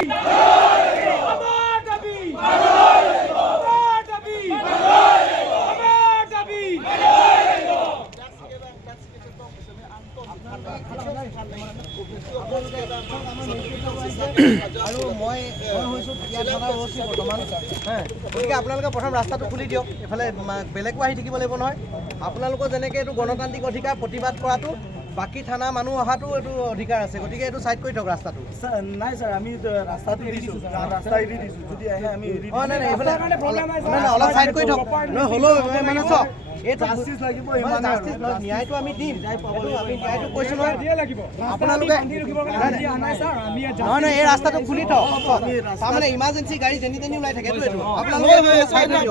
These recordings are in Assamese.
আৰু মই হৈছোঁ ইয়াত থানাৰ অ'চি বৰ্তমান গতিকে আপোনালোকে প্ৰথম ৰাস্তাটো খুলি দিয়ক এফালে বেলেগো আহি থাকিব লাগিব নহয় আপোনালোকৰ যেনেকৈ এইটো গণতান্ত্ৰিক অধিকাৰ প্ৰতিবাদ কৰাটো বাকী থানা মানুহ অহাটো এইটো অধিকাৰ আছে গতিকে এইটো চাইড কৰি থওক ৰাস্তাটো নাই ছাৰ আমি ৰাস্তাটো এৰি দিছোঁ ৰাস্তা এৰি দিছোঁ যদি আহে আমি নাই এইফালে অলপ চাইড কৰি থওক হ'লেও মানে চাওক এইটো জাষ্টিছ লাগিব ন্যায়টো আমি দিম আমি ন্যায়টো কৈছোঁ নহয় আপোনালোকে নহয় এই ৰাস্তাটো খুলি থওক তাৰমানে ইমাৰ্জেঞ্চি গাড়ী যেনি তেনি ওলাই থাকে এইটো আপোনালোকে চাইড কৰি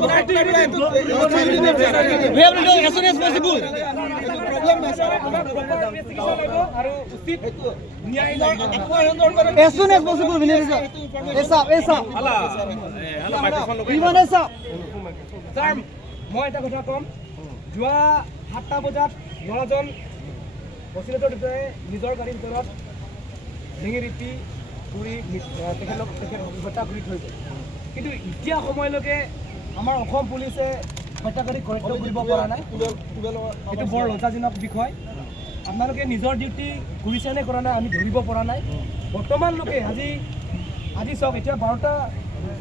মই এটা কথা ক'ম যোৱা 7টা বজাত ল'ৰাজন অচিলেটৰ ভিতৰে নিজৰ গাড়ীৰ ভিতৰত ডিঙি ৰিপি কৰি তেখেত হত্যা কৰি থৈ গ'ল কিন্তু এতিয়া সময়লৈকে আমাৰ অসম পুলিচে হত্যাকাৰীক গ্ৰেপ্তাৰ কৰিব পৰা নাই এইটো বৰ লজ্জাজনক বিষয় আপোনালোকে নিজৰ ডিউটি কৰিছে নে কৰা নাই আমি ধৰিব পৰা নাই বৰ্তমানলৈকে আজি চাওক এতিয়া 12টা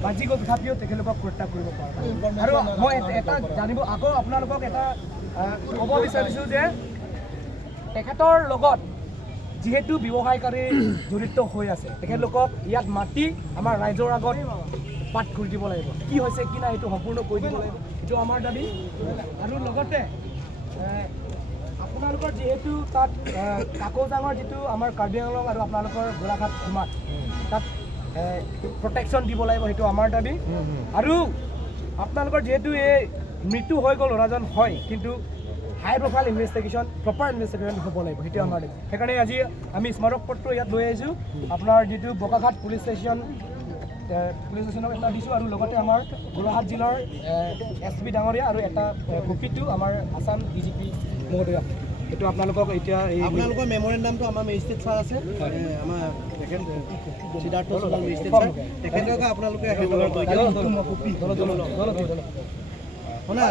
বাজি গ'ল তথাপিও তেখেতলোকক গ্ৰেপ্তাৰ কৰিব পৰা নাই আৰু মই এটা জানিব আকৌ আপোনালোকক এটা ক'ব বিচাৰিছোঁ যে তেখেতৰ লগত যিহেতু ব্যৱসায়কাৰী জড়িত হৈ আছে তেখেতলোকক ইয়াত মাতি আমাৰ ৰাইজৰ আগত পাঠ কৰি দিব লাগিব কি হৈছে কি নাই এইটো সম্পূৰ্ণ কৰি দিব লাগিব এইটো আমাৰ দাবী আৰু লগতে আপোনালোকৰ যিহেতু তাত কাকজাঙৰ যিটো আমাৰ কাৰ্বি আংলং আৰু আপোনালোকৰ গোলাঘাট সীমাত তাত প্ৰটেকশ্যন দিব লাগিব সেইটো আমাৰ দাবী আৰু আপোনালোকৰ যিহেতু এই মৃত্যু হৈ গ'ল ল'ৰাজন হয় কিন্তু হাই প্ৰফাইল ইনভেষ্টিগেশ্যন প্ৰপাৰ ইনভেষ্টিগেশ্যন হ'ব লাগিব সেইটো আমাৰ দাবী সেইকাৰণে আজি আমি স্মাৰক পত্ৰ ইয়াত লৈ আহিছোঁ আপোনাৰ যিটো বোকাঘাট পুলিচ ষ্টেচনক এটা দিছোঁ আৰু লগতে আমাৰ গোলাঘাট জিলাৰ SP ডাঙৰীয়া আৰু এটা কপিটো আমাৰ আছাম DGP মহোদয়া এইটো আপোনালোকক এতিয়া আপোনালোকৰ মেমৰেণ্ডামটো আমাৰ মেজিষ্ট্ৰেট ছাৰ আছে আমাৰ তেখেত সিদ্ধাৰ্থ চৌধুৰী মেজিষ্ট্ৰেট ছাৰ তেখেতক আপোনালোকে শুনা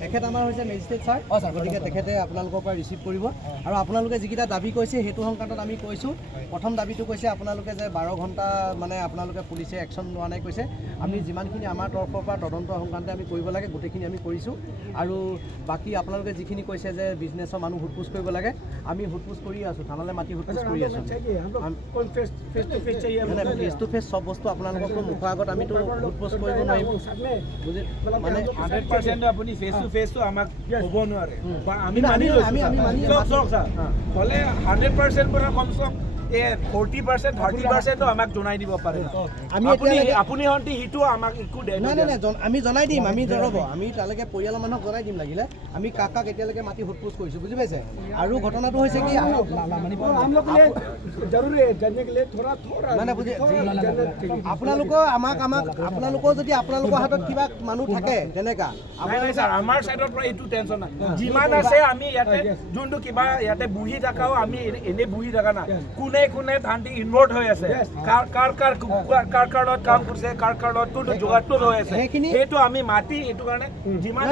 তেখেত আমাৰ হৈছে মেজিষ্ট্ৰেট ছাৰ গতিকে তেখেতে আপোনালোকৰ পৰা ৰিচিভ কৰিব আৰু আপোনালোকে যিকেইটা দাবী কৈছে সেইটো সংক্ৰান্তত আমি কৈছোঁ প্ৰথম দাবীটো কৈছে আপোনালোকে যে 12 ঘণ্টা মানে আপোনালোকে পুলিচে একশ্যন লোৱা নাই কৈছে আমি যিমানখিনি আমাৰ তৰফৰ পৰা তদন্ত সংক্ৰান্তে আমি কৰিব লাগে গোটেইখিনি আমি কৰিছোঁ আৰু বাকী আপোনালোকে যিখিনি কৈছে যে বিজনেছৰ মানুহ সোধপোছ কৰিব লাগে আমি সোধপোছ কৰি আছোঁ থানালৈ মাতি সোধপোছ কৰি আছোঁ ফেচ টু ফেচ চব বস্তু আপোনালোককতো মুখৰ আগত আমিতো সোধপোছ কৰিব নোৱাৰিম মানে 100% আপুনি ফেচ টু ফেচটো আমাক ক'ব নোৱাৰে বা আমি মানি লৈছোঁ হ'লে 100% পৰা কমচে 40% 30% আমাক জনাই দিব পাৰে আপুনি হন্তি হিটো আমাক একো দে নাই আমি জনাই দিম আমি জনাব আমি তালৈকে পৰিয়ালৰ মানুহক জনাই দিম লাগিলে আমি কাক এতিয়ালৈকে মাতি সোধপোছ কৰিছোঁ বুজি পাইছে আৰু ঘটনাটো হৈছে কি আপোনালোকৰ আপোনালোকৰ যদি আপোনালোকৰ হাতত কিবা মানুহ থাকে তেনেকা আমাৰ চাইডৰ পৰা এইটো টেনচন নাই যিমান আছে আমি ইয়াতে যোনটো কিবা ইয়াতে বহি থাকাও আমি এনে বহি থাকা না কোনে তান্তি ইনভল্ভ হৈ আছে কাৰ লগত কাম কৰিছে কাৰ লগত কোনটো যোগাযোগ হৈ আছে সেইটো আমি মাতি এইটো কাৰণে যিমান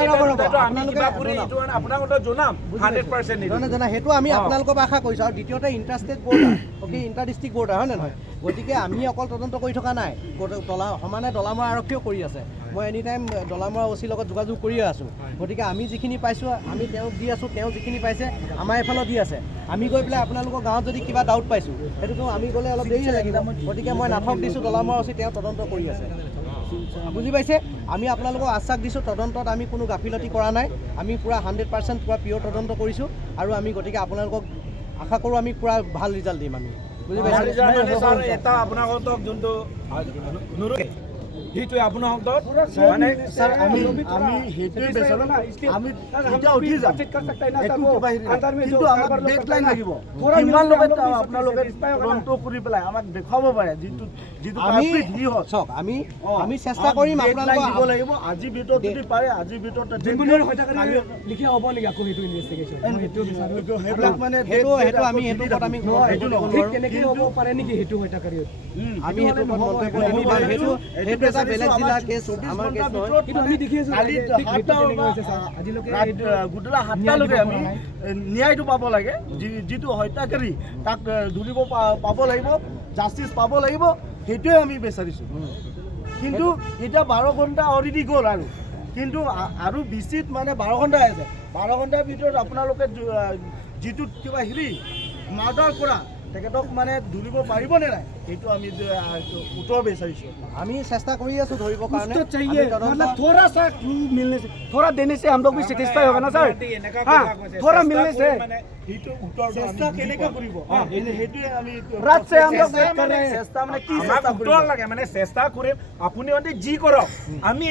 আমি কিবা কৰি এইটো কাৰণে আপোনাক জনাম 100% সেইটো আমি আপোনালোকৰ আশা কৰিছোঁ আৰু দ্বিতীয়তে interstate border okay inter district border হয় নে নহয় গতিকে আমি অকল তদন্ত কৰি থকা নাই সমানে দলামৰা আৰক্ষীও কৰি আছে মই এনি টাইম দলামৰা OCৰ লগত যোগাযোগ কৰিয়ে আছোঁ গতিকে আমি যিখিনি পাইছোঁ আমি তেওঁক দি আছোঁ তেওঁ যিখিনি পাইছে আমাৰ এইফালেও দি আছে আমি গৈ পেলাই আপোনালোকৰ গাঁৱত যদি কিবা ডাউট পাইছোঁ সেইটোতো আমি গ'লে অলপ দেৰি লাগিব গতিকে মই নাথক দিছোঁ দলামৰা OC তেওঁ তদন্ত কৰি আছে বুজি পাইছে আমি আপোনালোকক আশ্বাস দিছোঁ তদন্তত আমি কোনো গাফিলতি কৰা নাই আমি পূৰা 100% পূৰা পিয়ৰ তদন্ত কৰিছোঁ আৰু আমি গতিকে আপোনালোকক আশা কৰোঁ আমি পূৰা ভাল ৰিজাল্ট দিম আমি বুজি পাইছে এটা আপোনালোকক যোনটো সেইটোৱে আপোনাৰ হাতত মানে सर আমি হেতুৱে বেচাৰো না আমি এটা উঠি যাম কিন্তু আমাক ডেডলাইন লাগিব কিমান লোকে আপোনালোকে তদন্ত কৰি পেলাই আমাক দেখাব পাৰে যিটো আমি কাৰ্পিট হি হওক চাওক আমি চেষ্টা কৰিম ডেডলাইন দিব আপোনালোকক লাগিব আজিৰ ভিতৰত যদি পাৰে আজিৰ ভিতৰত যোনবোৰ হত্যাকাৰী লিখি হ'ব নেকি আকৌ সেইটো ইনভেষ্টিগেশ্যন সেইটো বিচাৰো সেইবিলাক মানে সেইটো আমি সেইটো ওপৰত আমি সেইটো নহয় ঠিক তেনেকৈ হ'ব পাৰে নেকি সেইটো হত্যাকাৰী আমি সেইটো ওপৰত মন্তব্য নিদিম সেইটো এটা বেলেগ জিলা কেছ আমাৰ কেছ নহয় কিন্তু আমি দেখি আছো কালি ঠিক সেইটো তেনেকৈ হৈছে ছাৰ আজিলৈকে গোটেলা সাতটালৈকে আমি ন্যায়টো পাব লাগে যিটো হত্যাকাৰী তাক ধৰিব পাব লাগিব জাষ্টিচ পাব লাগিব সেইটোৱে আমি বিচাৰিছোঁ কিন্তু এতিয়া 12 ঘণ্টা অলৰেডি গ'ল আৰু কিন্তু আৰু বিচিত মানে 12 ঘণ্টা আছে 12 ঘণ্টাৰ ভিতৰত আপোনালোকে যিটো কিবা হেৰি মাৰ্ডাৰ কৰা তেখেতক মানে ধৰিব পাৰিবনে নাই এইটো আমি উত্তৰ বিচাৰিছোঁ আমি চেষ্টা কৰি আছো ধৰিবৰ কাৰণে तो चाहिए আমি তদন্ত- मतलब थोड़ा सा क्लू मिलने से थोड़ा देने से हम लोग भी सेटिस्फाई होगा ना सर हाँ थोड़ा मिलने से সেইটো উত্তৰটো চেষ্টা কেনেকৈ কৰিব সেইটোৱে আমি रात से हम लोग वेट कर रहे हैं চেষ্টা মানে কি আমাক চেষ্টা উত্তৰ কৰিব লাগে মানে চেষ্টা কৰিম আপুনি অন্তে যি কৰক আমি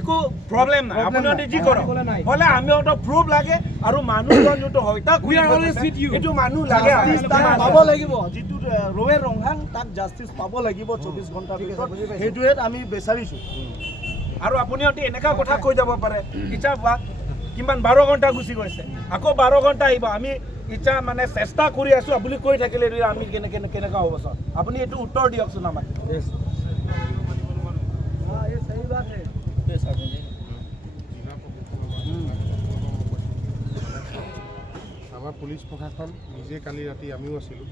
একো প্ৰব্লেম নাই আপুনি অন্তে যি কৰক হ'লে আমি অন্ত প্ৰুফ লাগে আৰু মানুহজন যোনটো হত্যা We are always with you. এইটো মানুহ লাগে জাষ্টিচ তাক পাব লাগিব যিটো ৰৱে ৰংহাং তাক জাষ্টিচ পাব লাগিব 24 ঘণ্টাৰ ভিতৰত সেইটোৱে আমি বিচাৰিছোঁ আৰু আপুনি অন্তে এনেকা কথা কৈ যাব পাৰে ইচ্ছা বা কিমান 12 ঘণ্টা গুচি গৈছে আকৌ 12 ঘণ্টা আহিব আমি ইচ্ছা মানে চেষ্টা কৰি আছো আপুনি কৈ থাকিলে আমি কেনেকা হ'ব ছাৰ আপুনি এইটো উত্তৰ দিয়কচোন আমাক हाँ ये सही बात है আমাৰ পুলিচ প্ৰশাসন নিজে কালি ৰাতি আমিও আছিলোঁ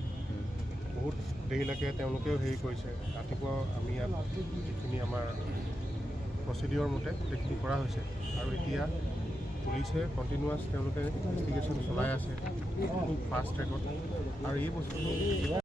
বহুত দেৰিলৈকে তেওঁলোকেও হেৰি কৰিছে ৰাতিপুৱা আমি ইয়াত যিখিনি আমাৰ প্ৰচিডিঅ'ৰ মতে সেইখিনি কৰা হৈছে আৰু এতিয়া পুলিচে কণ্টিনিউৱাছ তেওঁলোকে ইনভেষ্টিগেশ্যন চলাই আছে খুব ফাষ্ট ট্ৰেকত আৰু এই বস্তুটো